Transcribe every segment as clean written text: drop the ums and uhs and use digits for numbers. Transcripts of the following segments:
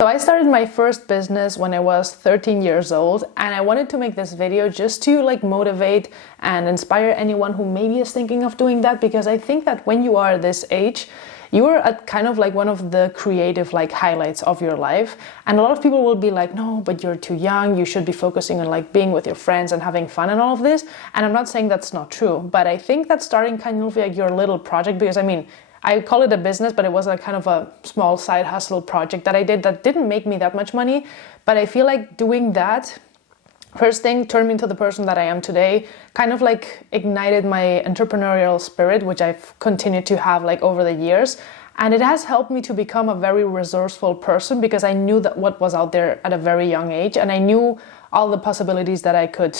So I started my first business when I was 13 years old, and I wanted to make this video just to motivate and inspire anyone who maybe is thinking of doing that, because I think that when you are this age, you are at kind of one of the creative highlights of your life. And a lot of people will be like, no, but you're too young, you should be focusing on being with your friends and having fun and all of this. And I'm not saying that's not true, but I think that starting kind of your little project, because I call it a business, but it was kind of a small side hustle project that I did that didn't make me that much money. But I feel like doing that first thing turned me into the person that I am today, kind of ignited my entrepreneurial spirit, which I've continued to have over the years. And it has helped me to become a very resourceful person, because I knew that what was out there at a very young age, and I knew all the possibilities that I could,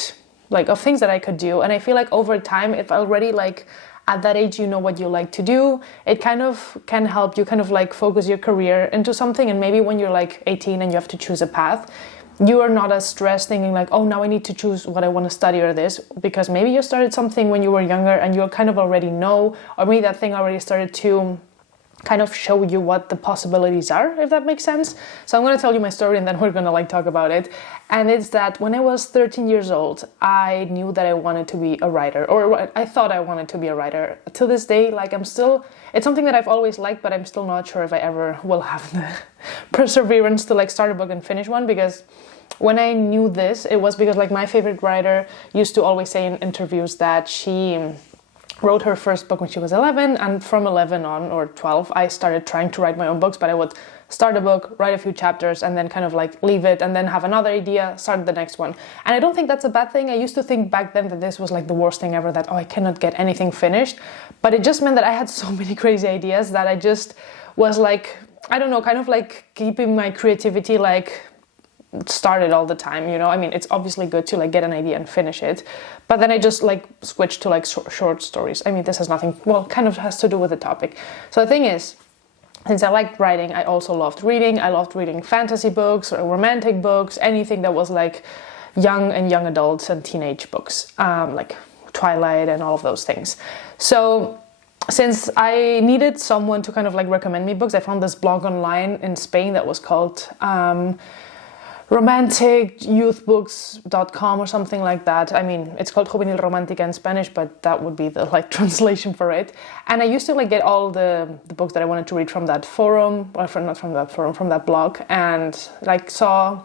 of things that I could do. And I feel like over time, if already at that age, you know what you like to do, it kind of can help you kind of focus your career into something. And maybe when you're 18 and you have to choose a path, you are not as stressed thinking oh, now I need to choose what I want to study or this, because maybe you started something when you were younger and you kind of already know, or maybe that thing already started to kind of show you what the possibilities are, if that makes sense. So I'm going to tell you my story, and then we're going to talk about it. And it's that when I was 13 years old, I knew that I wanted to be a writer, or I thought I wanted to be a writer. To this day, it's something that I've always liked, but I'm still not sure if I ever will have the perseverance to start a book and finish one. Because when I knew this, it was because my favorite writer used to always say in interviews that she wrote her first book when she was 11, and from 11 on, or 12, I started trying to write my own books. But I would start a book, write a few chapters, and then kind of leave it, and then have another idea, start the next one. And I don't think that's a bad thing. I used to think back then that this was the worst thing ever, that I cannot get anything finished. But it just meant that I had so many crazy ideas that I just was I don't know, kind of keeping my creativity started all the time, it's obviously good to get an idea and finish it, but then I just switched to short stories. This has nothing, kind of has to do with the topic. So the thing is, since I liked writing, I also loved reading. I loved reading fantasy books or romantic books, anything that was young adults and teenage books, like Twilight and all of those things. So since I needed someone to kind of recommend me books, I found this blog online in Spain that was called romanticyouthbooks.com or something like that. It's called Juvenil Romántica in Spanish, but that would be the translation for it. And I used to get all the books that I wanted to read from that forum, or from that blog, and saw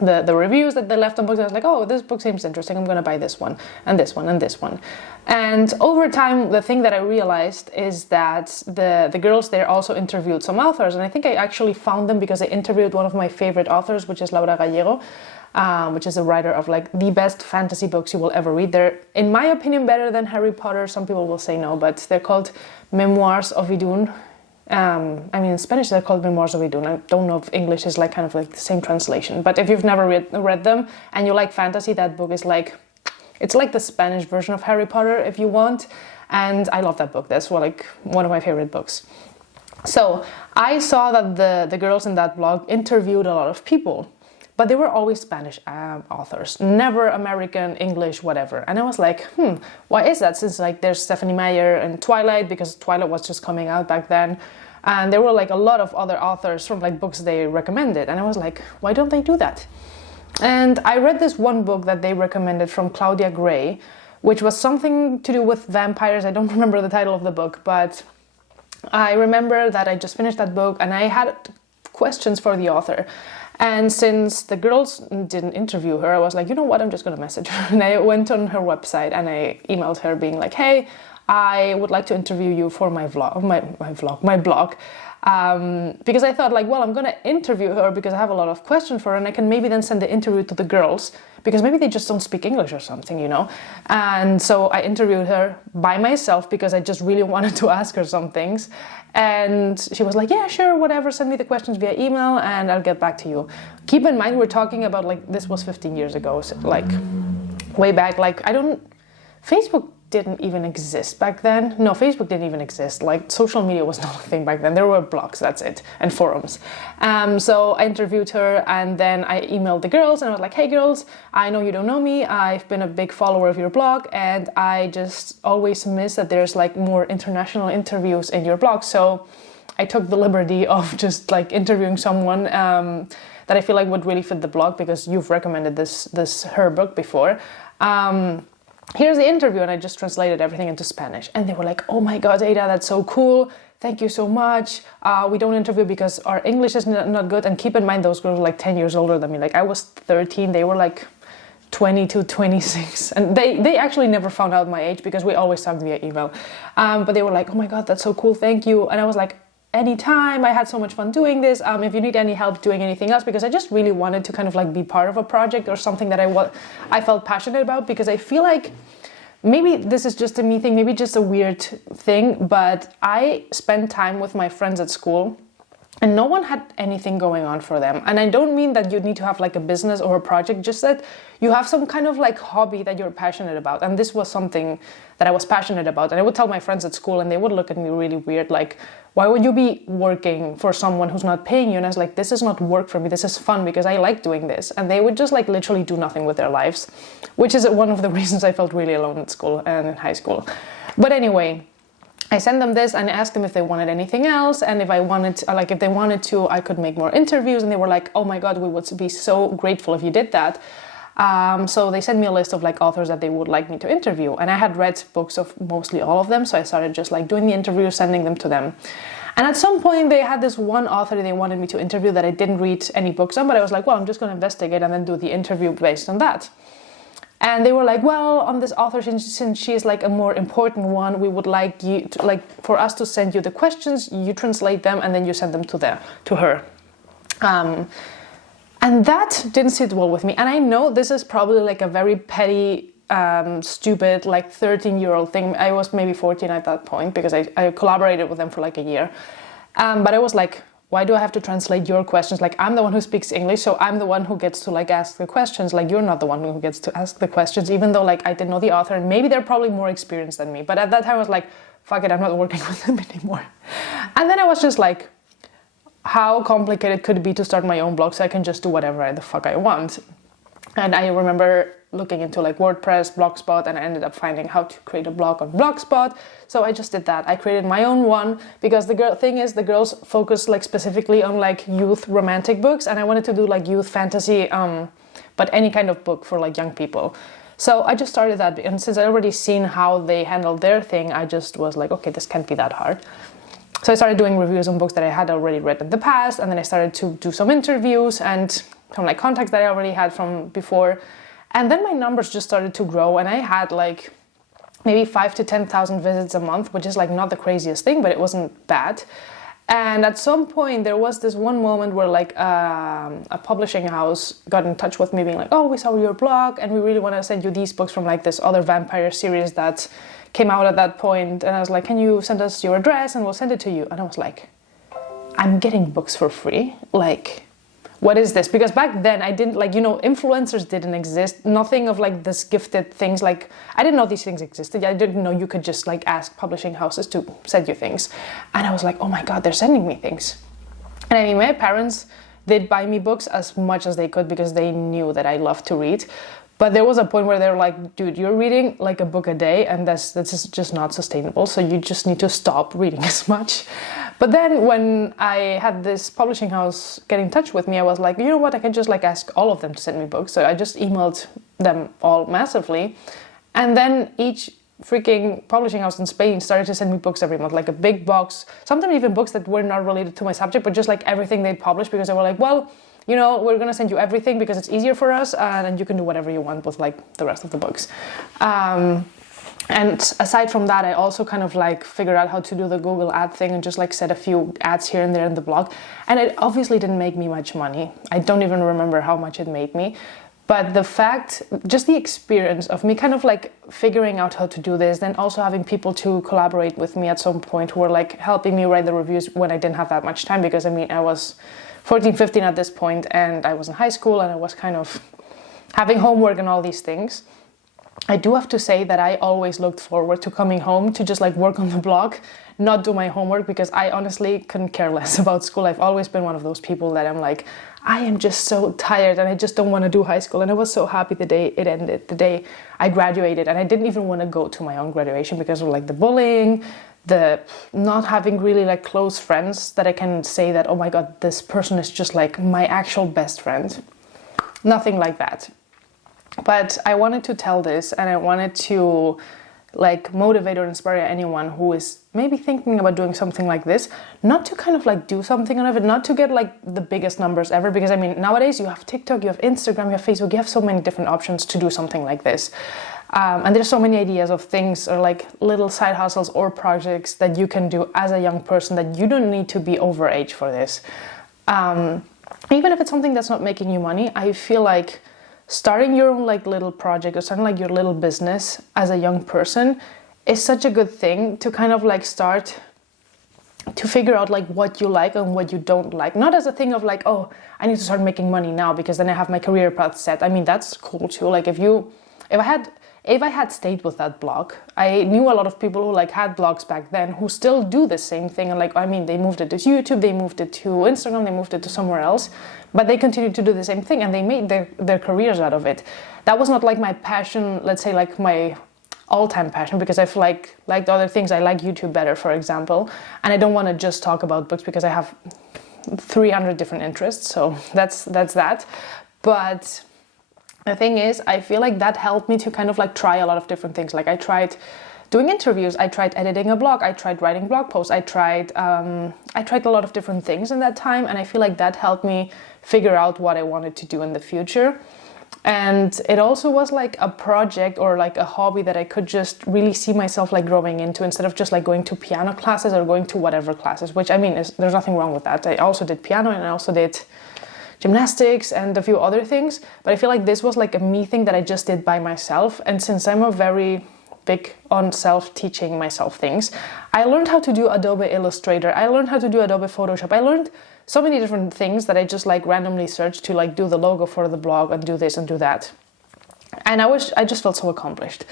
the reviews that they left on books. I was oh, this book seems interesting, I'm gonna buy this one, and this one, and this one. And over time, the thing that I realized is that the girls there also interviewed some authors, and I think I actually found them because I interviewed one of my favorite authors, which is Laura Gallego, which is a writer of the best fantasy books you will ever read. They're, in my opinion, better than Harry Potter. Some people will say no, but they're called Memoirs of Idun. In Spanish they're called Memoirs of Idun. I don't know if English is kind of the same translation, but if you've never read them and you like fantasy, that book is it's the Spanish version of Harry Potter, if you want. And I love that book. That's one of my favorite books. So I saw that the girls in that blog interviewed a lot of people, but they were always Spanish authors, never American, English, whatever. And I was why is that? Since there's Stephenie Meyer and Twilight, because Twilight was just coming out back then, and there were a lot of other authors from books they recommended, and I was why don't they do that? And I read this one book that they recommended from Claudia Gray, which was something to do with vampires. I don't remember the title of the book, but I remember that I just finished that book and I had questions for the author. And since the girls didn't interview her, I was you know what, I'm just going to message her. And I went on her website and I emailed her being hey, I would like to interview you for my blog. Because I thought I'm going to interview her because I have a lot of questions for her, and I can maybe then send the interview to the girls, because maybe they just don't speak English or something, And so I interviewed her by myself because I just really wanted to ask her some things. And she was yeah, sure, whatever, send me the questions via email and I'll get back to you. Keep in mind, we're talking about this was 15 years ago, so way back. Facebook didn't even exist back then. No, Facebook didn't even exist. Social media was not a thing back then. There were blogs, that's it, and forums. So I interviewed her, and then I emailed the girls, and I was hey girls, I know you don't know me. I've been a big follower of your blog, and I just always miss that there's more international interviews in your blog. So I took the liberty of just like interviewing someone that I feel like would really fit the blog, because you've recommended this her book before. Here's the interview, and I just translated everything into Spanish, and they were like, oh my god, Ada, that's so cool, thank you so much. We don't interview because our English is not good. And keep in mind, those girls were like 10 years older than me. Like I was 13, they were like 22, 26, and they actually never found out my age because we always talked via email. But they were like, oh my god, that's so cool, thank you. And I was like, anytime, I had so much fun doing this. If you need any help doing anything else, because I just really wanted to kind of like be part of a project or something that I felt passionate about, because I feel like maybe this is just a me thing, maybe just a weird thing, but I spent time with my friends at school and no one had anything going on for them. And I don't mean that you need to have like a business or a project, just that you have some kind of like hobby that you're passionate about. And this was something that I was passionate about. And I would tell my friends at school and they would look at me really weird, like, why would you be working for someone who's not paying you? And I was like, this is not work for me, this is fun because I like doing this. And they would just like literally do nothing with their lives, which is one of the reasons I felt really alone at school and in high school. But anyway, I sent them this and asked them if they wanted anything else, and if they wanted to, I could make more interviews. And they were like, oh my god, we would be so grateful if you did that. So they sent me a list of like authors that they would like me to interview, and I had read books of mostly all of them, so I started just like doing the interviews, sending them to them. And at some point they had this one author they wanted me to interview that I didn't read any books on, but I was like, well, I'm just going to investigate and then do the interview based on that. And they were like, well, on this author, since she is like a more important one, we would like you to, like, for us to send you the questions, you translate them, and then you send them to her. And that didn't sit well with me. And I know this is probably like a very petty, stupid, like 13-year-old thing. I was maybe 14 at that point because I collaborated with them for like a year. But I was like, why do I have to translate your questions? Like, I'm the one who speaks English, so I'm the one who gets to like ask the questions. Like, you're not the one who gets to ask the questions, even though like I didn't know the author and maybe they're probably more experienced than me. But at that time I was like, fuck it, I'm not working with them anymore. And then I was just like, how complicated could it be to start my own blog so I can just do whatever the fuck I want? And I remember looking into like WordPress, Blogspot, and I ended up finding how to create a blog on Blogspot. So I just did that. I created my own one because the girls focus like specifically on like youth romantic books, and I wanted to do like youth fantasy, but any kind of book for like young people. So I just started that, and since I already seen how they handled their thing, I just was like, okay, this can't be that hard. So I started doing reviews on books that I had already read in the past, and then I started to do some interviews and some like contacts that I already had from before. And then my numbers just started to grow, and I had like maybe 5,000 to 10,000 visits a month, which is like not the craziest thing, but it wasn't bad. And at some point there was this one moment where like a publishing house got in touch with me being like, oh, we saw your blog and we really want to send you these books from like this other vampire series that came out at that point. And I was like, can you send us your address and we'll send it to you? And I was like, I'm getting books for free? Like, what is this? Because back then I didn't like, influencers didn't exist. Nothing of like this gifted things. Like, I didn't know these things existed. I didn't know you could just like ask publishing houses to send you things. And I was like, oh my God, they're sending me things. And I mean, my parents did buy me books as much as they could because they knew that I loved to read. But there was a point where they were like, dude, you're reading like a book a day and that's just not sustainable. So you just need to stop reading as much. But then when I had this publishing house get in touch with me, I was like, you know what, I can just like ask all of them to send me books. So I just emailed them all massively. And then each freaking publishing house in Spain started to send me books every month, like a big box, sometimes even books that were not related to my subject, but just like everything they published, because they were like, well, we're going to send you everything because it's easier for us, and you can do whatever you want with like the rest of the books. And aside from that, I also kind of like figured out how to do the Google ad thing and just like set a few ads here and there in the blog. And it obviously didn't make me much money. I don't even remember how much it made me. But just the experience of me kind of like figuring out how to do this, then also having people to collaborate with me at some point who were like helping me write the reviews when I didn't have that much time, because I was 14, 15 at this point, and I was in high school and I was kind of having homework and all these things. I do have to say that I always looked forward to coming home to just like work on the blog, not do my homework, because I honestly couldn't care less about school. I've always been one of those people that I'm like, I am just so tired and I just don't want to do high school. And I was so happy the day it ended, the day I graduated. And I didn't even want to go to my own graduation because of like the bullying, the not having really like close friends that I can say that, oh my God, this person is just like my actual best friend. Nothing like that. But I wanted to tell this, and I wanted to like motivate or inspire anyone who is maybe thinking about doing something like this, not to kind of like do something out of it, not to get like the biggest numbers ever, because I mean, nowadays you have TikTok, you have Instagram, you have Facebook, you have so many different options to do something like this. And there's so many ideas of things or like little side hustles or projects that you can do as a young person, that you don't need to be over age for this. Even if it's something that's not making you money, I feel like starting your own like little project or starting like your little business as a young person is such a good thing to kind of like start to figure out like what you like and what you don't like. Not as a thing of like, oh, I need to start making money now because then I have my career path set. I mean, that's cool too. Like if I had stayed with that blog, I knew a lot of people who like had blogs back then who still do the same thing. And like, I mean, they moved it to YouTube, they moved it to Instagram, they moved it to somewhere else, but they continued to do the same thing and they made their careers out of it. That was not like my passion, let's say like my all-time passion, because I feel like the other things, I like YouTube better, for example. And I don't want to just talk about books because I have 300 different interests. So that's that. But the thing is, I feel like that helped me to kind of like try a lot of different things. Like I tried doing interviews, I tried editing a blog, I tried writing blog posts, I tried a lot of different things in that time, and I feel like that helped me figure out what I wanted to do in the future. And it also was like a project or like a hobby that I could just really see myself like growing into, instead of just like going to piano classes or going to whatever classes, which I mean, there's nothing wrong with that. I also did piano and I also did gymnastics and a few other things, but I feel like this was like a me thing that I just did by myself. And since I'm a very big on self-teaching myself things, I learned how to do Adobe Illustrator, I learned how to do Adobe Photoshop, I learned so many different things that I just like randomly searched to like do the logo for the blog and do this and do that. And I just felt so accomplished.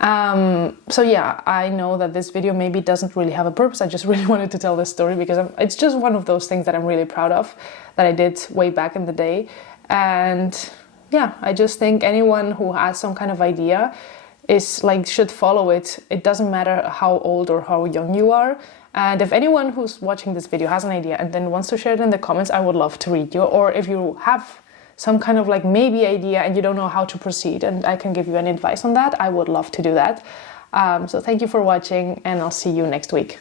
So yeah, I know that this video maybe doesn't really have a purpose. I just really wanted to tell this story because it's just one of those things that I'm really proud of, that I did way back in the day. And yeah, I just think anyone who has some kind of idea should follow it. It doesn't matter how old or how young you are. And if anyone who's watching this video has an idea and then wants to share it in the comments, I would love to read you. Or if you have some kind of like maybe idea and you don't know how to proceed and I can give you any advice on that, I would love to do that. So thank you for watching and I'll see you next week.